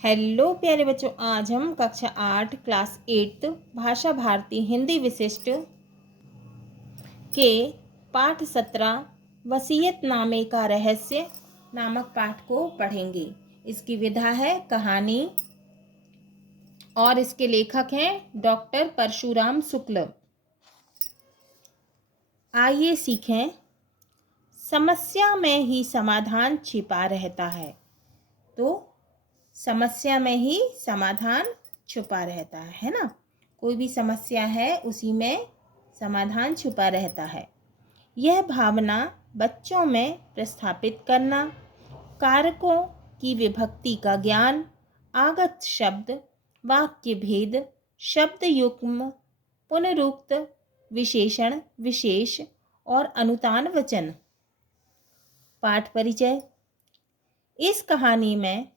Hello प्यारे बच्चों, आज हम कक्षा 8 क्लास 8 भाषा भारती हिंदी विशिष्ट के पाठ 17 वसीयतनामे का रहस्य नामक पाठ को पढ़ेंगे। इसकी विधा है कहानी और इसके लेखक हैं डॉक्टर परशुराम शुक्ल। आइए सीखें। समस्या में ही समाधान छिपा रहता है। तो समस्या में ही समाधान छुपा रहता है ना। कोई भी समस्या है उसी में समाधान छुपा रहता है। यह भावना बच्चों में प्रस्थापित करना, कारकों की विभक्ति का ज्ञान, आगत शब्द, वाक्य भेद, शब्द युग्म, पुनरुक्त, विशेषण, विशेष और अनुतान वचन। पाठ परिचय। इस कहानी में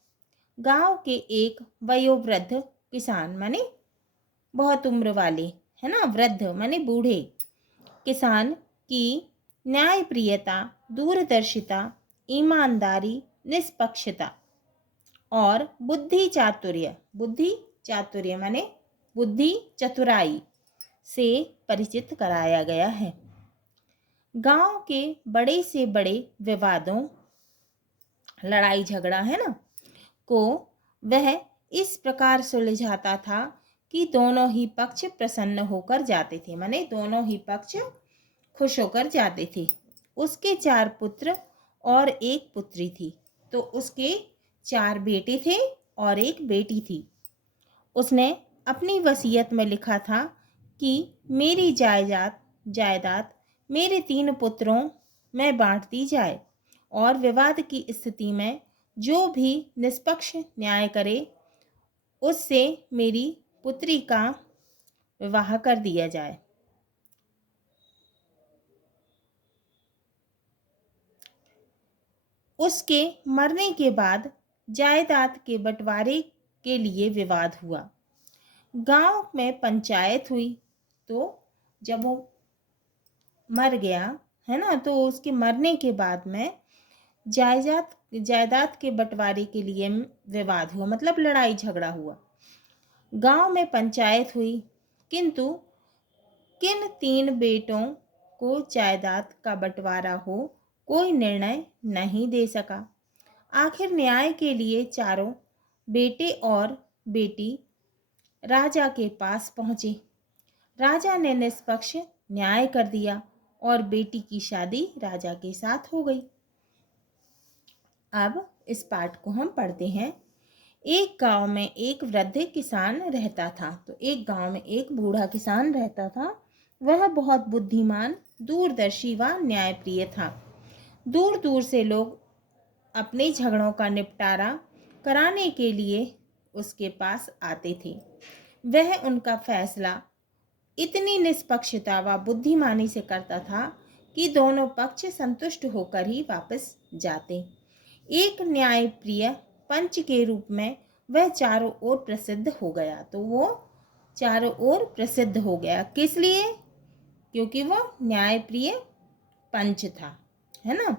गांव के एक वयोवृद्ध किसान माने बहुत उम्र वाले है ना, वृद्ध माने बूढ़े किसान की न्यायप्रियता, दूरदर्शिता, ईमानदारी, निष्पक्षता और बुद्धि चातुर्य माने बुद्धि चतुराई से परिचित कराया गया है। गांव के बड़े से बड़े विवादों, लड़ाई झगड़ा है ना, को वह इस प्रकार सुलझाता था कि दोनों ही पक्ष प्रसन्न होकर जाते थे, माने दोनों ही पक्ष खुश होकर जाते थे। उसके 4 पुत्र और 1 पुत्री थी। तो उसके 4 बेटे थे और 1 बेटी थी। उसने अपनी वसीयत में लिखा था कि मेरी जायदाद मेरे 3 पुत्रों में बांट दी जाए और विवाद की स्थिति में जो भी निष्पक्ष न्याय करे उससे मेरी पुत्री का विवाह कर दिया जाए। उसके मरने के बाद जायदाद के बंटवारे के लिए विवाद हुआ। गांव में पंचायत हुई। तो जब वो मर गया है ना, तो उसके मरने के बाद में जायदाद के बंटवारे के लिए विवाद हुआ, मतलब लड़ाई झगड़ा हुआ। गांव में पंचायत हुई, किंतु किन 3 बेटों को जायदाद का बंटवारा हो कोई निर्णय नहीं दे सका। आखिर न्याय के लिए चारों बेटे और बेटी राजा के पास पहुंचे। राजा ने निष्पक्ष न्याय कर दिया और बेटी की शादी राजा के साथ हो गई। अब इस पाठ को हम पढ़ते हैं। एक गांव में एक वृद्ध किसान रहता था। तो एक गांव में एक बूढ़ा किसान रहता था। वह बहुत बुद्धिमान, दूरदर्शी व न्यायप्रिय था। दूर दूर से लोग अपने झगड़ों का निपटारा कराने के लिए उसके पास आते थे। वह उनका फैसला इतनी निष्पक्षता व बुद्धिमानी से करता था कि दोनों पक्ष संतुष्ट होकर ही वापस जाते। एक न्यायप्रिय पंच के रूप में वह चारों ओर प्रसिद्ध हो गया। तो वो चारों ओर प्रसिद्ध हो गया किस लिए? क्योंकि वो न्यायप्रिय पंच था, है ना।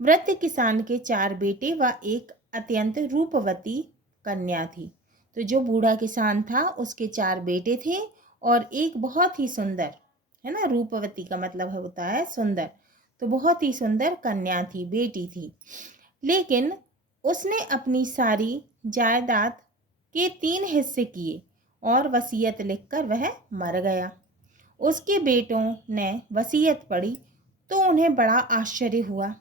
वृद्ध किसान के 4 बेटे व एक अत्यंत रूपवती कन्या थी। तो जो बूढ़ा किसान था उसके 4 बेटे थे और एक बहुत ही सुंदर, है ना, रूपवती का मतलब होता है सुंदर, तो बहुत ही सुंदर कन्या थी, बेटी थी। लेकिन उसने अपनी सारी जायदाद के 3 हिस्से किए और वसीयत लिखकर वह मर गया। उसके बेटों ने वसीयत पढ़ी तो उन्हें बड़ा आश्चर्य हुआ।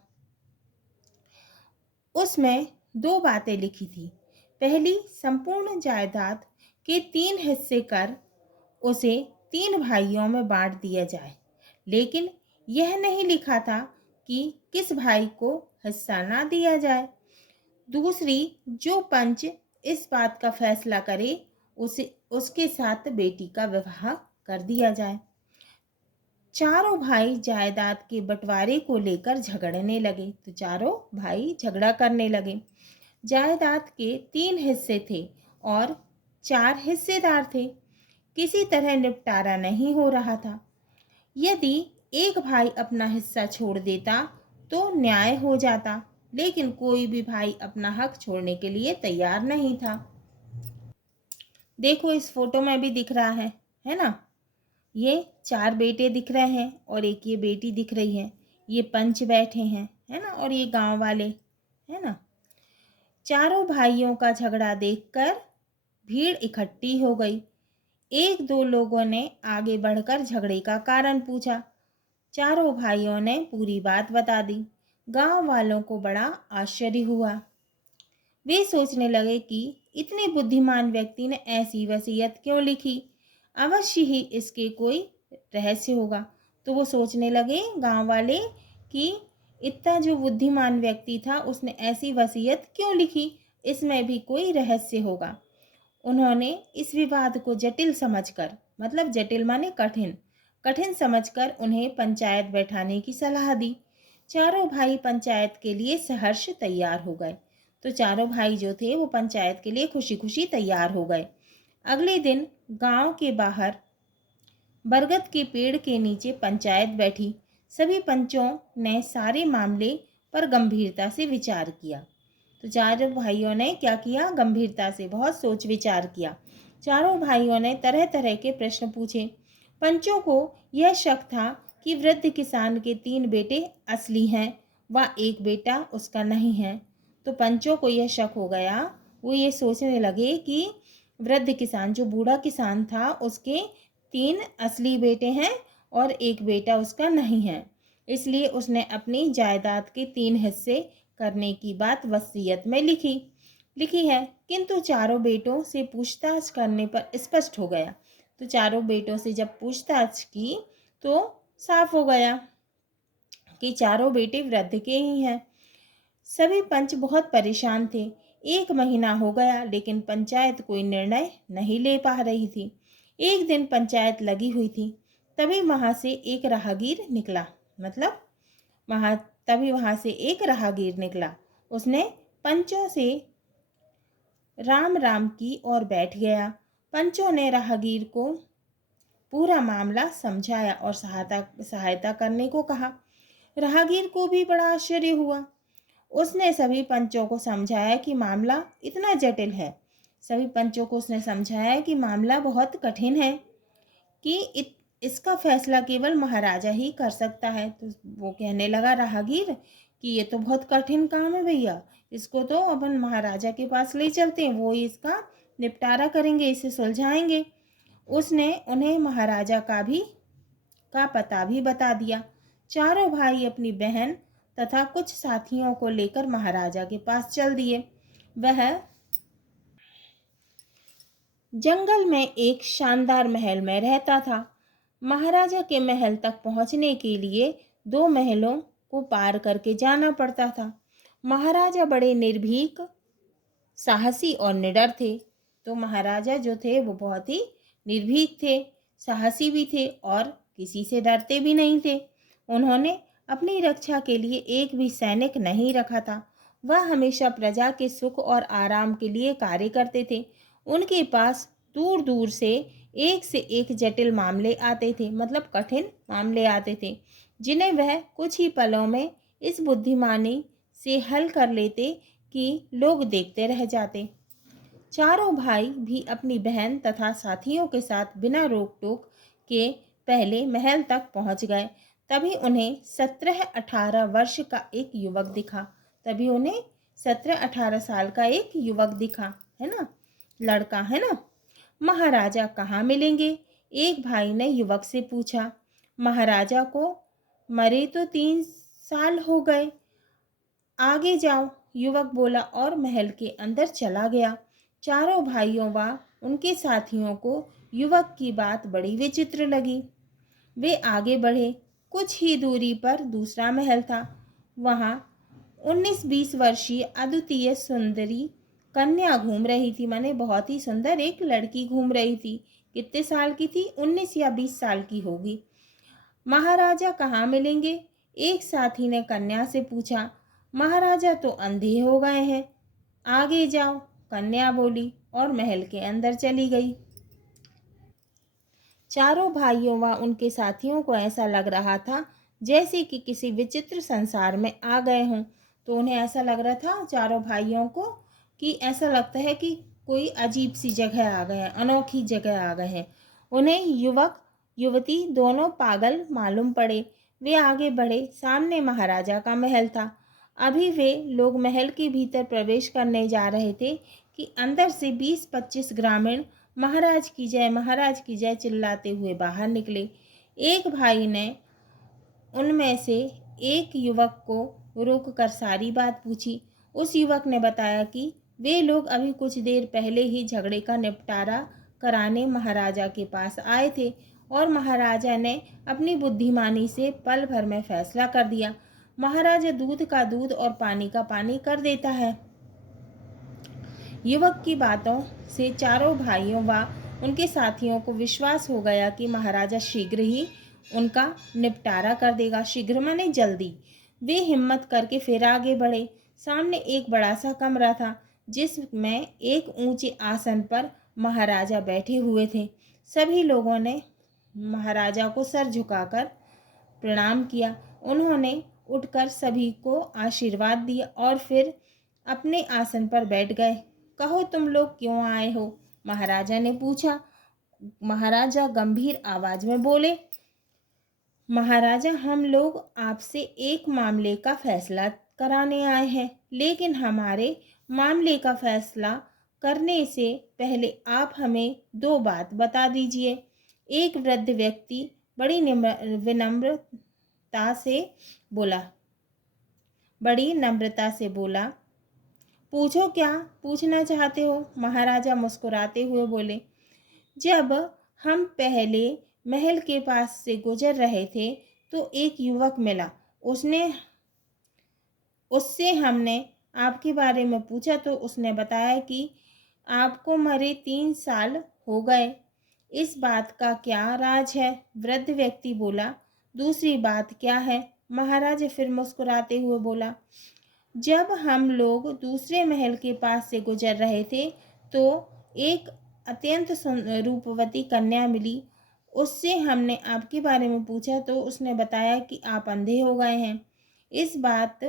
उसमें 2 बातें लिखी थी। पहली, संपूर्ण जायदाद के 3 हिस्से कर उसे 3 भाइयों में बांट दिया जाए, लेकिन यह नहीं लिखा था कि किस भाई को हिस्सा ना दिया जाए। दूसरी, जो पंच इस बात का फैसला करे उसके साथ बेटी का विवाह कर दिया जाए। चारों भाई जायदाद के बंटवारे को लेकर झगड़ने लगे। तो चारों भाई झगड़ा करने लगे। जायदाद के 3 हिस्से थे और 4 हिस्सेदार थे। किसी तरह निपटारा नहीं हो रहा था। यदि एक भाई अपना हिस्सा छोड़ देता तो न्याय हो जाता, लेकिन कोई भी भाई अपना हक छोड़ने के लिए तैयार नहीं था। देखो इस फोटो में भी दिख रहा है ना? ये 4 बेटे दिख रहे हैं और एक ये बेटी दिख रही है। ये पंच बैठे हैं, है ना? और ये गांव वाले, है ना? चारों भाइयों का झगड़ा देखकर भीड़ इकट्ठी हो गई। एक दो लोगों ने आगे बढ़कर झगड़े का कारण पूछा। चारों भाइयों ने पूरी बात बता दी। गांव वालों को बड़ा आश्चर्य हुआ। वे सोचने लगे कि इतने बुद्धिमान व्यक्ति ने ऐसी वसीयत क्यों लिखी, अवश्य ही इसके कोई रहस्य होगा। तो वो सोचने लगे गांव वाले कि इतना जो बुद्धिमान व्यक्ति था उसने ऐसी वसीयत क्यों लिखी, इसमें भी कोई रहस्य होगा। उन्होंने इस विवाद को जटिल समझकर, मतलब जटिल माने कठिन, कठिन समझकर उन्हें पंचायत बैठाने की सलाह दी। चारों भाई पंचायत के लिए सहर्ष तैयार हो गए। तो चारों भाई जो थे वो पंचायत के लिए खुशी खुशी तैयार हो गए। अगले दिन गांव के बाहर बरगद के पेड़ के नीचे पंचायत बैठी। सभी पंचों ने सारे मामले पर गंभीरता से विचार किया। तो चारों भाइयों ने क्या किया? गंभीरता से बहुत सोच विचार किया। चारों भाइयों ने तरह तरह के प्रश्न पूछे। पंचों को यह शक था कि वृद्ध किसान के 3 बेटे असली हैं व एक बेटा उसका नहीं है। तो पंचों को यह शक हो गया। वो ये सोचने लगे कि वृद्ध किसान, जो बूढ़ा किसान था, उसके 3 असली बेटे हैं और एक बेटा उसका नहीं है। इसलिए उसने अपनी जायदाद के 3 हिस्से करने की बात वसीयत में लिखी है। किंतु चारों बेटों से पूछताछ करने पर स्पष्ट हो गया। तो चारों बेटों से जब पूछताछ की तो साफ हो गया कि चारों बेटे वृद्ध के ही हैं। सभी पंच बहुत परेशान थे। 1 महीना हो गया लेकिन पंचायत कोई निर्णय नहीं ले पा रही थी। एक दिन पंचायत लगी हुई थी, तभी वहां से एक राहगीर निकला। मतलब वहां से एक राहगीर निकला। उसने पंचों से राम राम की और बैठ गया। पंचों ने राहगीर को पूरा मामला समझाया और सहायता करने को कहा। राहगीर को भी बड़ा आश्चर्य हुआ। उसने सभी पंचों को समझाया कि मामला इतना जटिल है। सभी पंचों को उसने समझाया कि मामला बहुत कठिन है, कि इसका फैसला केवल महाराजा ही कर सकता है। तो वो कहने लगा राहगीर कि ये तो बहुत कठिन काम है भैया, इसको तो अपन महाराजा के पास ले चलते हैं, वो इसका निपटारा करेंगे, इसे सुलझाएंगे। उसने उन्हें महाराजा का पता भी बता दिया। चारों भाई अपनी बहन तथा कुछ साथियों को लेकर महाराजा के पास चल दिए। वह जंगल में एक शानदार महल में रहता था। महाराजा के महल तक पहुंचने के लिए 2 महलों को पार करके जाना पड़ता था। महाराजा बड़े निर्भीक, साहसी और निडर थे। तो महाराजा जो थे वो बहुत ही निर्भीक थे, साहसी भी थे और किसी से डरते भी नहीं थे। उन्होंने अपनी रक्षा के लिए एक भी सैनिक नहीं रखा था। वह हमेशा प्रजा के सुख और आराम के लिए कार्य करते थे। उनके पास दूर दूर से एक जटिल मामले आते थे, मतलब कठिन मामले आते थे, जिन्हें वह कुछ ही पलों में इस बुद्धिमानी से हल कर लेते कि लोग देखते रह जाते। चारों भाई भी अपनी बहन तथा साथियों के साथ बिना रोक टोक के पहले महल तक पहुंच गए। तभी उन्हें 17-18 वर्ष का एक युवक दिखा। तभी उन्हें 17-18 साल का एक युवक दिखा, है ना, लड़का, है ना। महाराजा कहाँ मिलेंगे? एक भाई ने युवक से पूछा। महाराजा को मरे तो 3 साल हो गए, आगे जाओ, युवक बोला और महल के अंदर चला गया। चारों भाइयों व उनके साथियों को युवक की बात बड़ी विचित्र लगी। वे आगे बढ़े। कुछ ही दूरी पर दूसरा महल था। वहाँ 19-20 वर्षीय अद्वितीय सुंदरी कन्या घूम रही थी। माने बहुत ही सुंदर एक लड़की घूम रही थी। कितने साल की थी? 19 या 20 साल की होगी। महाराजा कहाँ मिलेंगे? एक साथी ने कन्या से पूछा। महाराजा तो अंधे हो गए हैं, आगे जाओ, कन्या बोली और महल के अंदर चली गई। चारों भाइयों व उनके साथियों को ऐसा लग रहा था जैसे कि किसी विचित्र संसार में आ गए हों। तो उन्हें ऐसा लग रहा था चारों भाइयों को कि ऐसा लगता है कि कोई अजीब सी जगह आ गए हैं, अनोखी जगह आ गए हैं। उन्हें युवक युवती दोनों पागल मालूम पड़े। वे आगे बढ़े। सामने महाराजा का महल था। अभी वे लोग महल के भीतर प्रवेश करने जा रहे थे कि अंदर से 20-25 ग्रामीण महाराज की जय चिल्लाते हुए बाहर निकले। एक भाई ने उनमें से एक युवक को रोककर सारी बात पूछी। उस युवक ने बताया कि वे लोग अभी कुछ देर पहले ही झगड़े का निपटारा कराने महाराजा के पास आए थे और महाराजा ने अपनी बुद्धिमानी से पल भर में फैसला कर दिया। महाराजा दूध का दूध और पानी का पानी कर देता है। युवक की बातों से चारों भाइयों व उनके साथियों को विश्वास हो गया कि महाराजा शीघ्र ही उनका निपटारा कर देगा। शीघ्र माने जल्दी। वे हिम्मत करके फिर आगे बढ़े। सामने एक बड़ा सा कमरा था जिसमें एक ऊंचे आसन पर महाराजा बैठे हुए थे। सभी लोगों ने महाराजा को सर झुकाकर प्रणाम किया। उन्होंने उठकर सभी को आशीर्वाद दिया और फिर अपने आसन पर बैठ गए। कहो तुम लोग क्यों आए हो? महाराजा ने पूछा। महाराजा गंभीर आवाज में बोले, महाराजा हम लोग आपसे एक मामले का फैसला कराने आए हैं, लेकिन हमारे मामले का फैसला करने से पहले आप हमें 2 बात बता दीजिए। एक वृद्ध व्यक्ति बड़ी नम्रता से बोला, पूछो क्या पूछना चाहते हो? महाराजा मुस्कुराते हुए बोले, जब हम पहले महल के पास से गुजर रहे थे तो एक युवक मिला। उससे हमने आपके बारे में पूछा तो उसने बताया कि आपको मरे 3 साल हो गए। इस बात का क्या राज है? वृद्ध व्यक्ति बोला। दूसरी बात क्या है? महाराजा फिर मुस्कुराते हुए बोला, जब हम लोग दूसरे महल के पास से गुजर रहे थे तो एक अत्यंत रूपवती कन्या मिली। उससे हमने आपके बारे में पूछा तो उसने बताया कि आप अंधे हो गए हैं। इस बात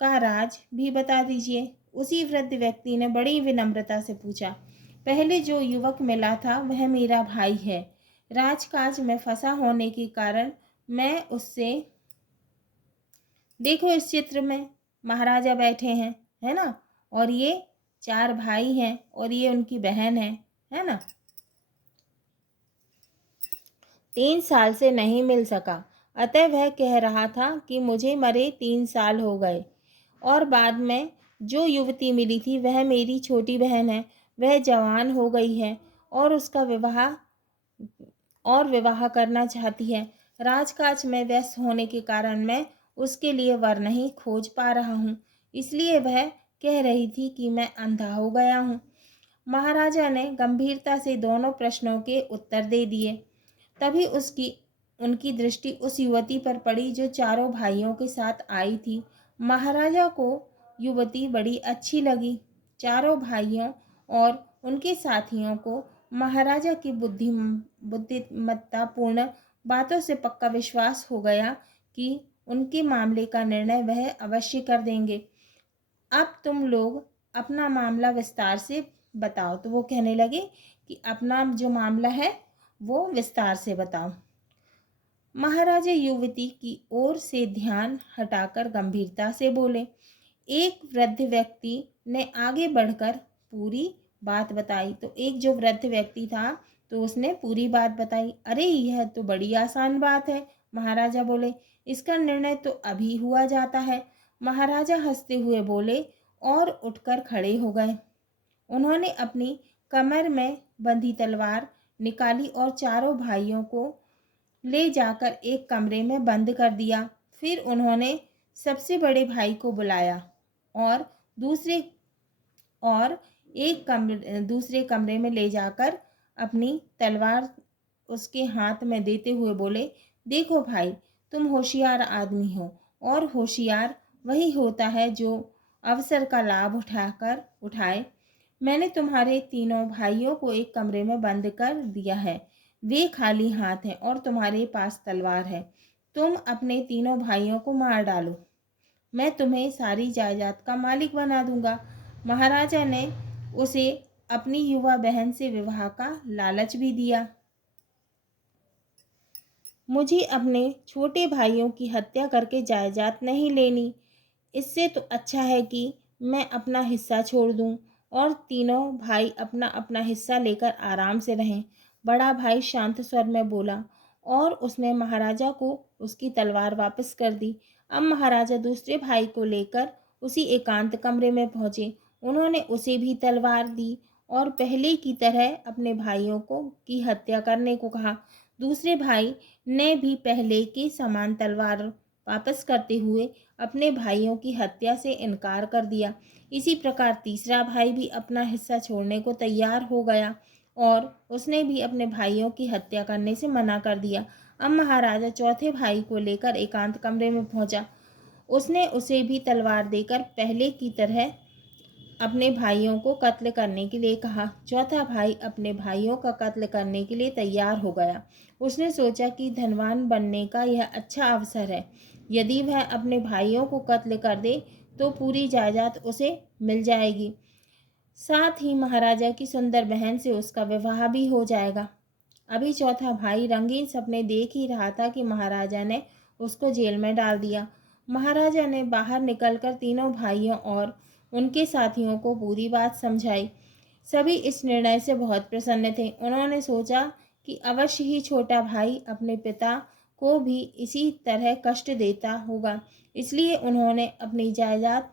का राज भी बता दीजिए। उसी वृद्ध व्यक्ति ने बड़ी विनम्रता से पूछा, पहले जो युवक मिला था वह मेरा भाई है। राजकाज में फंसा होने के कारण मैं उससे, देखो इस चित्र में महाराजा बैठे हैं, है ना, और ये 4 भाई हैं और ये उनकी बहन है ना। 3 साल से नहीं मिल सका, अतः वह कह रहा था कि मुझे मरे 3 साल हो गए। और बाद में जो युवती मिली थी वह मेरी छोटी बहन है। वह जवान हो गई है और उसका विवाह करना चाहती है। राजकाज में व्यस्त होने के कारण मैं उसके लिए वर नहीं खोज पा रहा हूँ, इसलिए वह कह रही थी कि मैं अंधा हो गया हूँ। महाराजा ने गंभीरता से दोनों प्रश्नों के उत्तर दे दिए। तभी उनकी दृष्टि उस युवती पर पड़ी जो चारों भाइयों के साथ आई थी। महाराजा को युवती बड़ी अच्छी लगी। चारों भाइयों और उनके साथियों को महाराजा की बुद्धिमत्तापूर्ण बातों से पक्का विश्वास हो गया कि उनके मामले का निर्णय वह अवश्य कर देंगे। अब तुम लोग अपना मामला विस्तार से बताओ। तो वो कहने लगे कि अपना जो मामला है वो विस्तार से बताओ। महाराजा युवती की ओर से ध्यान हटाकर गंभीरता से बोले। एक वृद्ध व्यक्ति ने आगे बढ़कर पूरी बात बताई। तो एक जो वृद्ध व्यक्ति था तो उसने पूरी बात बताई। अरे यह तो बड़ी आसान बात है, महाराजा बोले, इसका निर्णय तो अभी हुआ जाता है। महाराजा हंसते हुए बोले और उठकर खड़े हो गए। उन्होंने अपनी कमर में बंधी तलवार निकाली और चारों भाइयों को ले जाकर एक कमरे में बंद कर दिया। फिर उन्होंने सबसे बड़े भाई को बुलाया और दूसरे कमरे में ले जाकर अपनी तलवार उसके हाथ में देते हुए बोले, देखो भाई, तुम होशियार आदमी हो और होशियार वही होता है जो अवसर का लाभ उठाए। मैंने तुम्हारे तीनों भाइयों को एक कमरे में बंद कर दिया है। वे खाली हाथ हैं और तुम्हारे पास तलवार है। तुम अपने तीनों भाइयों को मार डालो। मैं तुम्हें सारी जायदाद का मालिक बना दूंगा। महाराजा ने उसे अपनी युवा बहन से विवाह का लालच भी दिया। मुझे अपने छोटे भाइयों की हत्या करके जायदाद नहीं लेनी। इससे तो अच्छा है कि मैं अपना हिस्सा छोड़ दूं और तीनों भाई अपना अपना हिस्सा लेकर आराम से रहें। बड़ा भाई शांत स्वर में बोला और उसने महाराजा को उसकी तलवार वापस कर दी। अब महाराजा दूसरे भाई को लेकर उसी एकांत कमरे में पहुंचे। उन्होंने उसे भी तलवार दी और पहले की तरह अपने भाइयों को की हत्या करने को कहा। दूसरे भाई ने भी पहले के समान तलवार वापस करते हुए अपने भाइयों की हत्या से इनकार कर दिया। इसी प्रकार तीसरा भाई भी अपना हिस्सा छोड़ने को तैयार हो गया और उसने भी अपने भाइयों की हत्या करने से मना कर दिया। अब महाराजा चौथे भाई को लेकर एकांत कमरे में पहुंचा। उसने उसे भी तलवार देकर पहले की तरह अपने भाइयों को कत्ल करने के लिए कहा। चौथा भाई अपने भाइयों का कत्ल करने के लिए तैयार हो गया। उसने सोचा कि धनवान बनने का यह अच्छा अवसर है। यदि वह अपने भाइयों को कत्ल कर दे तो पूरी जायदाद उसे मिल जाएगी। साथ ही महाराजा की सुंदर बहन से उसका विवाह भी हो जाएगा। अभी चौथा भाई रंगीन सपने देख ही रहा था कि महाराजा ने उसको जेल में डाल दिया। महाराजा ने बाहर निकलकर तीनों भाइयों और उनके साथियों को पूरी बात समझाई। सभी इस निर्णय से बहुत प्रसन्न थे। उन्होंने सोचा कि अवश्य ही छोटा भाई अपने पिता को भी इसी तरह कष्ट देता होगा, इसलिए उन्होंने अपनी जायदाद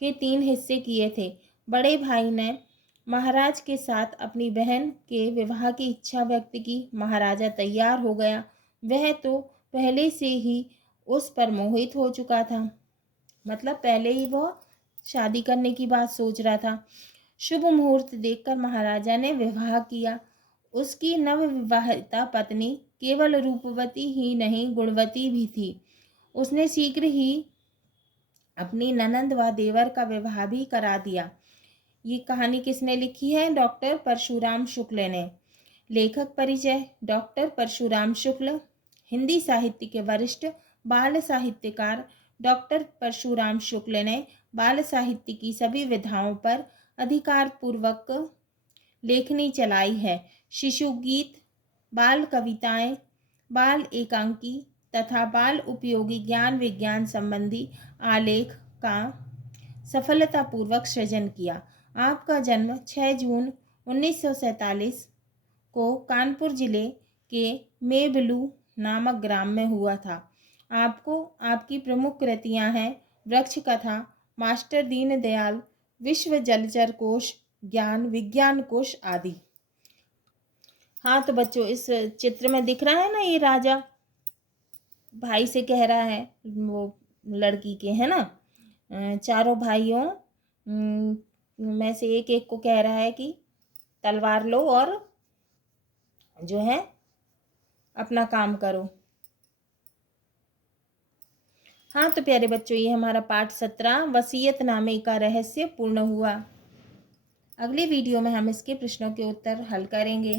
के 3 हिस्से किए थे। बड़े भाई ने महाराज के साथ अपनी बहन के विवाह की इच्छा व्यक्त की। महाराजा तैयार हो गया। वह तो पहले से ही उस पर मोहित हो चुका था, मतलब पहले ही वह शादी करने की बात सोच रहा था। शुभ मुहूर्त देखकर महाराजा ने विवाह किया। उसकी नवविवाहिता पत्नी केवल रूपवती ही नहीं गुणवती भी थी। उसने शीघ्र ही अपनी ननंद व देवर का विवाह भी करा दिया। ये कहानी किसने लिखी है? डॉक्टर परशुराम शुक्ल ने। लेखक परिचय: डॉक्टर परशुराम शुक्ल हिंदी साहित्य के वरिष्ठ बाल साहित्यकार। डॉक्टर परशुराम शुक्ल ने बाल साहित्य की सभी विधाओं पर अधिकार पूर्वक लेखनी चलाई है। शिशु गीत, बाल कविताएं, बाल एकांकी तथा बाल उपयोगी ज्ञान विज्ञान संबंधी आलेख का सफलतापूर्वक सृजन किया। आपका जन्म 6 जून 1947 को कानपुर जिले के मेबलू नामक ग्राम में हुआ था। आपको आपकी प्रमुख कृतियां हैं वृक्ष कथा, मास्टर दीनदयाल, विश्व जलचर कोश, ज्ञान विज्ञान कोश आदि। हाँ तो बच्चों, इस चित्र में दिख रहा है ना, ये राजा भाई से कह रहा है, वो लड़की के है ना, चारों भाइयों में से एक एक को कह रहा है कि तलवार लो और जो है अपना काम करो। हाँ तो प्यारे बच्चों, ये हमारा पाठ 17 वसीयतनामे का रहस्य पूर्ण हुआ। अगले वीडियो में हम इसके प्रश्नों के उत्तर हल करेंगे।